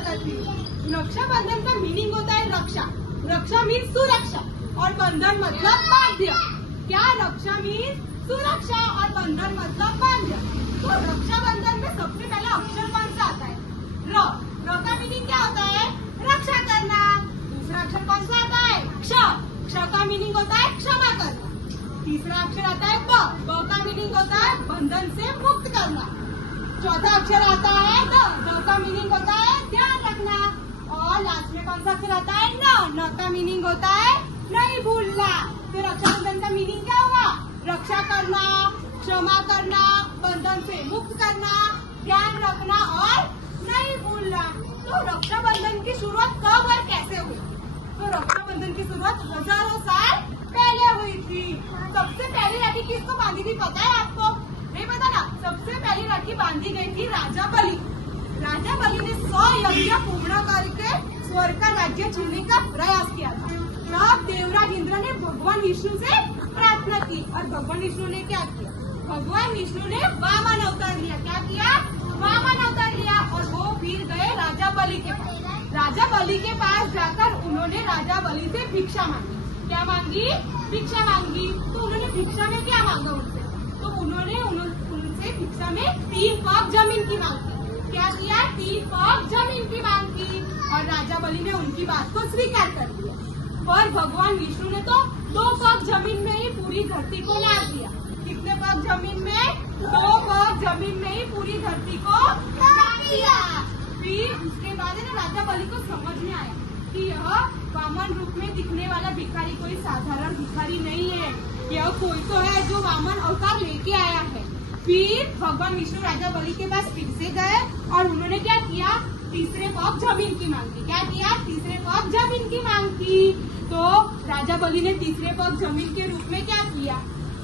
बताती हूँ। रक्षाबंधन का मीनिंग होता है रक्षा। रक्षा मीन्स सुरक्षा और बंधन मतलब बाध्य। क्या रक्षा मीन्स सुरक्षा और बंधन मतलब बाध्य। तो रक्षाबंधन में सबसे पहला अक्षर कौन सा आता है? र। र का मीनिंग क्या होता है? रक्षा करना। दूसरा अक्षर कौन सा आता है? क्ष। क्ष का मीनिंग होता है क्षमा करना। तीसरा अक्षर आता है ब। ब का मीनिंग होता है बंधन से मुक्त करना। चौथा अक्षर आता है द। द का मीनिंग होता है ध्यान रखना। और लास्ट में कौन सा अक्षर आता है? न। न का मीनिंग होता है नहीं भूलना। तो रक्षाबंधन का मीनिंग क्या हुआ? रक्षा करना, क्षमा करना, बंधन से मुक्त करना, ध्यान रखना और नहीं भूलना। तो रक्षाबंधन की शुरुआत कब और कैसे हुई? तो रक्षाबंधन की शुरुआत हजारों साल पहले हुई थी। सबसे पहली राखी किसको बांधी थी पता है आपको? नहीं पता ना? सबसे पहली राखी बांधी गई थी राजा बलि। राजा बलि ने 100 यज्ञ पूर्ण करके स्वर्ग का राज्य छीनने का प्रयास किया था। तब देवराज इंद्र ने भगवान विष्णु से प्रार्थना की और भगवान विष्णु ने क्या किया? भगवान विष्णु ने वामन अवतार लिया। क्या किया? वामन अवतार लिया और वो फिर गए राजा बलि के पास। राजा बलि के पास जाकर उन्होंने राजा बलि से भिक्षा मांगी। क्या मांगी? भिक्षा मांगी। तो उन्होंने भिक्षा में क्या मांगा उनसे? तो उन्होंने उनसे भिक्षा में 3 पग जमीन की मांग की। क्या किया? 3 पग जमीन की मांग की और राजा बलि ने उनकी बात को स्वीकार कर लिया। पर भगवान विष्णु ने तो 2 पग जमीन में ही पूरी धरती को नाप दिया। कितने पग जमीन में? 2 पग जमीन में ही पूरी धरती को नाप दिया। फिर उसके बाद राजा बलि को समझ में आया कि यह वामन रूप में दिखने वाला भिखारी कोई साधारण भिखारी नहीं है। यह कोई तो है जो वामन अवतार लेके आया है। फिर भगवान विष्णु राजा बलि के पास फिर से गए और उन्होंने क्या किया? तीसरे पग जमीन की मांग की। क्या किया? तीसरे पग जमीन की मांग की। तो राजा बलि ने तीसरे पग जमीन के रूप में क्या किया?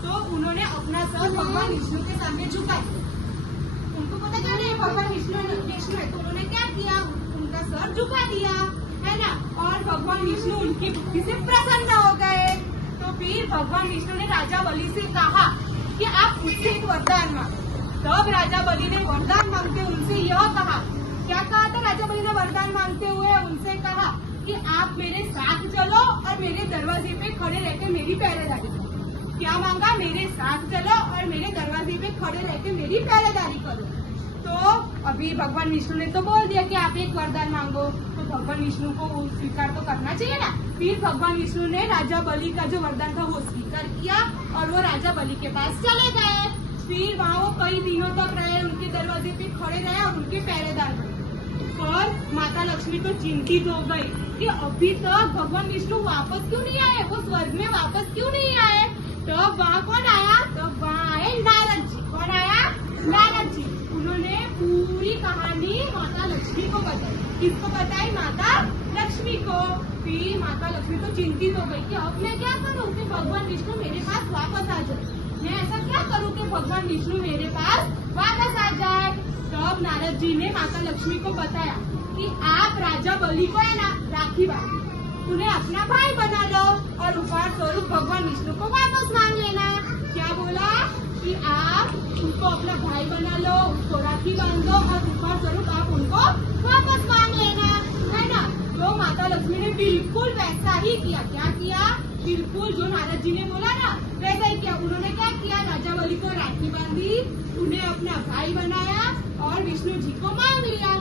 तो उन्होंने अपना सर भगवान विष्णु के सामने झुका दिया। उनको पता क्या नहीं भगवान विष्णु है, तो उन्होंने क्या किया? उनका सर झुका दिया, है ना? और भगवान विष्णु उनकी बुद्धि से प्रसन्न हो गए। तो फिर भगवान विष्णु ने राजा बलि से कहा कि आप मुझसे एक वरदान मांगो। तब राजा बलि ने वरदान मांगते उनसे यह कहा। क्या कहा था राजा बलि ने वरदान मांगते हुए? उनसे कहा कि आप मेरे साथ चलो और मेरे दरवाजे पे खड़े रहकर मेरी पहरेदारी करो। क्या मांगा? मेरे साथ चलो और मेरे दरवाजे पे खड़े रहकर मेरी पहरेदारी करो। तो अभी भगवान विष्णु ने तो बोल दिया कि आप एक वरदान मांगो, तो भगवान विष्णु को वो स्वीकार तो करना चाहिए ना। फिर भगवान विष्णु ने राजा बलि का जो वरदान था वो स्वीकार किया और वो राजा बलि के पास चले गए। फिर वहाँ वो कई दिनों तक रहे, उनके दरवाजे पे खड़े रहे और उनके पहरेदार बने। और माता लक्ष्मी तो चिंतित हो गई कि अभी तक भगवान विष्णु वापस क्यों नहीं आए, वो स्वर्ग में वापस क्यों नहीं आए। तब वहाँ कौन आया? तब वहाँ आए नारद जी। कौन आया? नारद जी। उन्होंने पूरी कहानी माता लक्ष्मी को बताई। किसको बताई? माता लक्ष्मी को। फिर माता लक्ष्मी तो चिंतित हो गई कि अब मैं क्या करूँ कि भगवान विष्णु मेरे पास वापस आ जाए। मैं ऐसा क्या करूँ कि भगवान विष्णु मेरे पास वापस आ जाए। तब नारद जी ने माता लक्ष्मी को बताया कि आप राजा बलि को है ना राखी बांधो, उन्हें अपना भाई बना लो और उपहार स्वरूप भगवान विष्णु को वापस मांग लेना। क्या बोला? कि आप उसको अपना भाई बना लो, उसको राखी बांधो और उपहार स्वरूप आप उनको वापस मांग लेना, है ना? तो माता लक्ष्मी ने बिल्कुल वैसा ही किया। क्या किया? बिल्कुल जो नारद जी ने बोला ना वैसा ही किया। उन्होंने क्या किया? राजा बलि को राखी बांधी, उन्हें अपना भाई बनाया और विष्णु जी को मांग लिया।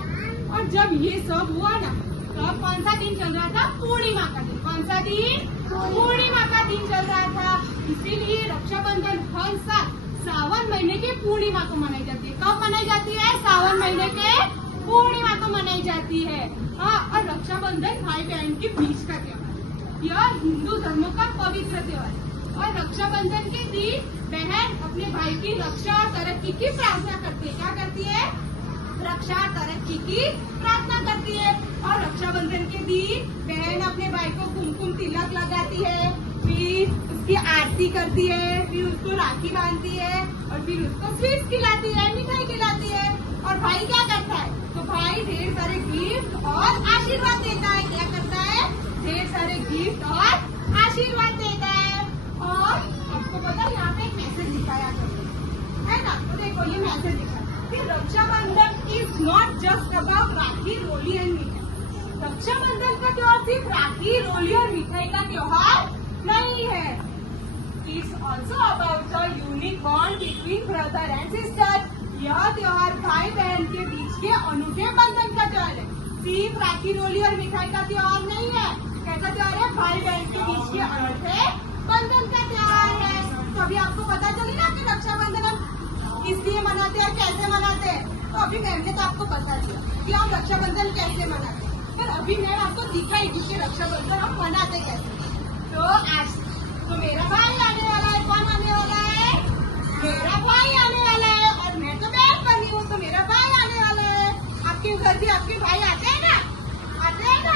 और जब ये सब हुआ ना तब कौन सा दिन चल रहा था? पूर्णिमा का दिन। कौन सा दिन? पूर्णिमा का दिन चल रहा था। इसीलिए रक्षाबंधन हर साल सावन महीने के पूर्णिमा को मनाई जाती है। कब मनाई जाती है? सावन महीने के पूर्णिमा को मनाई जाती है। हाँ, और रक्षाबंधन भाई बहन के बीच का त्योहार, यह हिंदू धर्म का पवित्र त्योहार है। और रक्षाबंधन के दिन बहन अपने भाई की रक्षा और तरक्की की प्रार्थना करती है। क्या करती है? रक्षा और तरक्की की प्रार्थना करती है। और रक्षाबंधन के दिन बहन अपने भाई को कुमकुम तिलक लगाती है, फिर उसकी आरती करती है, फिर उसको राखी बांधती है और फिर उसको स्वीट्स खिलाती है, मिठाई खिलाती है। और भाई क्या करता है? तो भाई ढेर सारे गिफ्ट और आशीर्वाद देता है। क्या करता है? ढेर सारे गिफ्ट और आशीर्वाद देता है। और आपको पता है यहाँ पे एक मैसेज दिखाया है ना? तो देखो ये मैसेज दिखा कि Rakshabandhan is not just about rakhi, roli and mithai. Rakshabandhan का त्योहार सिर्फ राखी, रोली और मिठाई का त्योहार नहीं है। It's also about the unique bond between brother and sister. यह त्योहार भाई बहन के बीच के अनूठे बंधन का त्योहार है। सिर्फ राखी, रोली और मिठाई का त्योहार नहीं है। कैसा त्योहार है? भाई बहन के बीच के अनूठे बंधन का त्योहार है। तो अभी आपको पता चली ना कि रक्षाबंधन हम किस लिए मनाते हैं, कैसे मनाते हैं। तो अभी मैम ने तो आपको बता दिया कि हम रक्षाबंधन कैसे मनाते हैं। फिर अभी मैम आपको दिखाएगी कि रक्षाबंधन हम मनाते कैसे। तो आज तो मेरा भाई आने वाला है। कौन आने वाला है? मेरा भाई आने वाला है। और मैं तो बहन बनी हूँ, तो मेरा भाई आने वाला है। आपके घर भी आपके भाई आते हैं ना,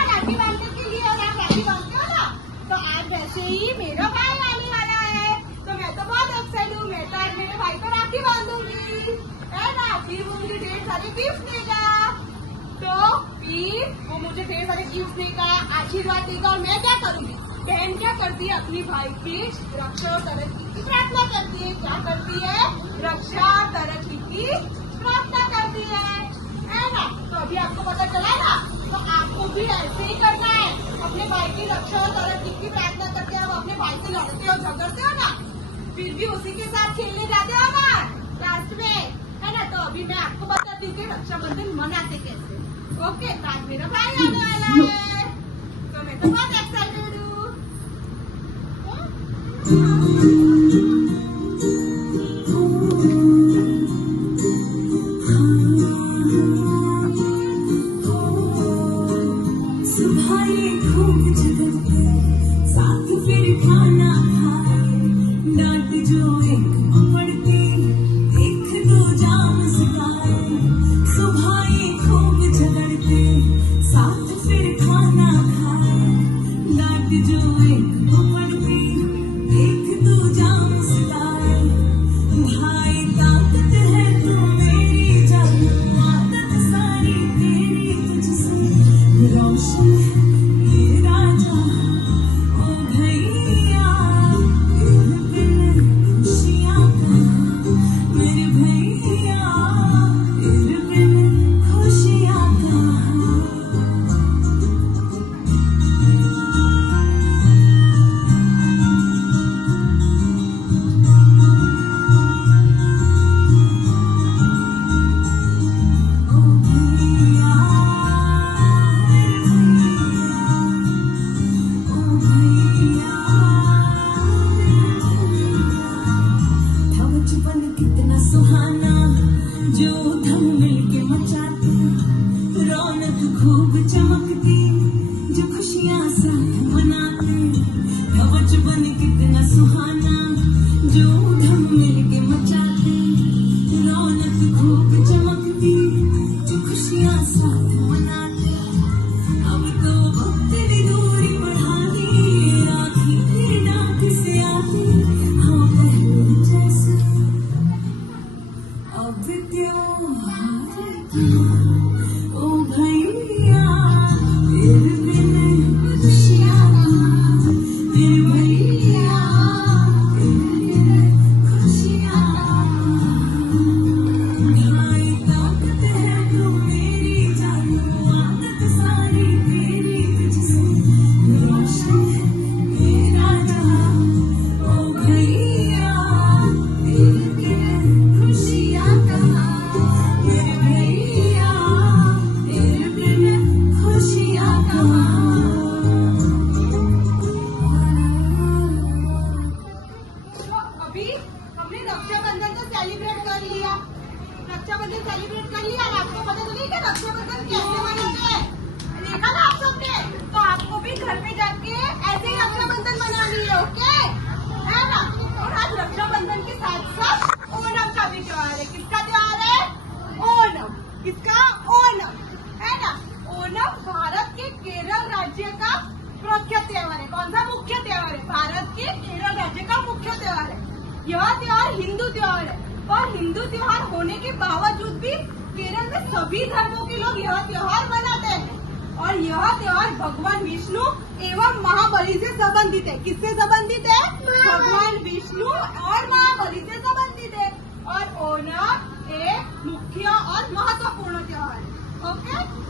राखी बांधने के लिए। और आप राखी बांधते हो ना, तो आज वैसे ही मेरा भाई आने वाला है। तो मैं तो बहुत एक्साइटेड हूँ। मैं तो आज मेरे भाई को राखी बांधूंगी, है ना। फिर वो मुझे ढेर सारे गिफ्ट देगा। तो फिर वो मुझे ढेर सारे गिफ्ट देगा, आशीर्वाद देगा। और मैं क्या करूँगी? बहन क्या करती है? अपनी भाई की रक्षा और तरक्की की प्रार्थना करती है। क्या करती है? रक्षा और तरक्की की प्रार्थना करती है ना। तो अभी आपको पता चला ना, तो आपको भी ऐसे ही करना है। अपने भाई की रक्षा और तरक्की की प्रार्थना करके आप अपने भाई से लड़ते हो, झगड़ते हो ना, फिर भी उसी के साथ खेलने जाते हो ना लास्ट में, है ना। तो अभी मैं आपको बताती हूँ कि रक्षाबंधन मनाते कैसे। ओके, तो आज मेरा भाई आने वाला है, तो मैं तो बहुत एक्साइटेड हूँ। हिंदू त्योहार है और हिंदू त्योहार होने के बावजूद भी केरल में सभी धर्मों के लोग यह त्योहार मनाते हैं और यह त्योहार भगवान विष्णु एवं महाबली से संबंधित है। किससे संबंधित है? भगवान विष्णु और महाबली से संबंधित है। और ओणम एक मुख्य ओके